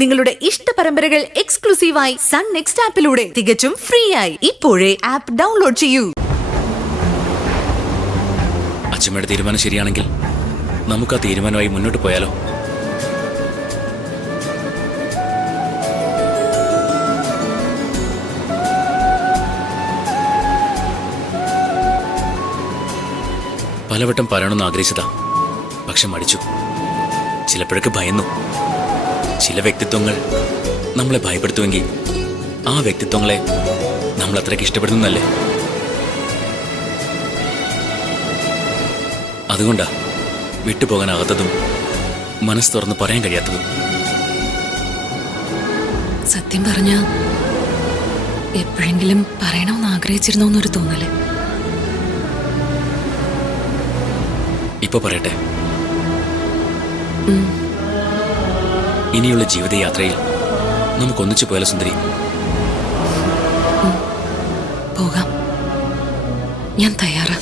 നിങ്ങളുടെ ഇഷ്ട പരമ്പരകൾ എക്സ്ക്ലൂസീവായി സൺ നെക്സ്റ്റ് ആപ്പിലൂടെ തികച്ചും ഫ്രീ ആയി ഇപ്പോഴേ ആപ്പ് ഡൗൺലോഡ് ചെയ്യൂ. അച്ഛമ്മയുടെ തീരുമാനം ശരിയാണെങ്കിൽ നമുക്ക് ആ തീരുമാനമായി മുന്നോട്ട് പോയാലോ? പലവട്ടം പറയണമെന്ന് ആഗ്രഹിച്ചതാ, പക്ഷെ മടിച്ചു. ചിലപ്പോഴൊക്കെ ഭയന്നു. ചില വ്യക്തിത്വങ്ങൾ നമ്മളെ ഭയപ്പെടുത്തുമെങ്കിൽ ആ വ്യക്തിത്വങ്ങളെ നമ്മൾ അത്രയ്ക്ക് ഇഷ്ടപ്പെടുന്നല്ലേ. അതുകൊണ്ടാ വിട്ടുപോകാനാകാത്തതും മനസ്സ് തുറന്ന് പറയാൻ കഴിയാത്തതും. സത്യം പറഞ്ഞ എപ്പോഴെങ്കിലും പറയണമെന്ന് ആഗ്രഹിച്ചിരുന്നോ എന്നൊരു തോന്നല്. ഇപ്പൊ പറയട്ടെ, ഇനിയുള്ള ജീവിതയാത്രയിൽ നമുക്കൊന്നിച്ചു പോയാലോ സുന്ദരി? പോകാം, ഞാൻ തയ്യാറാ.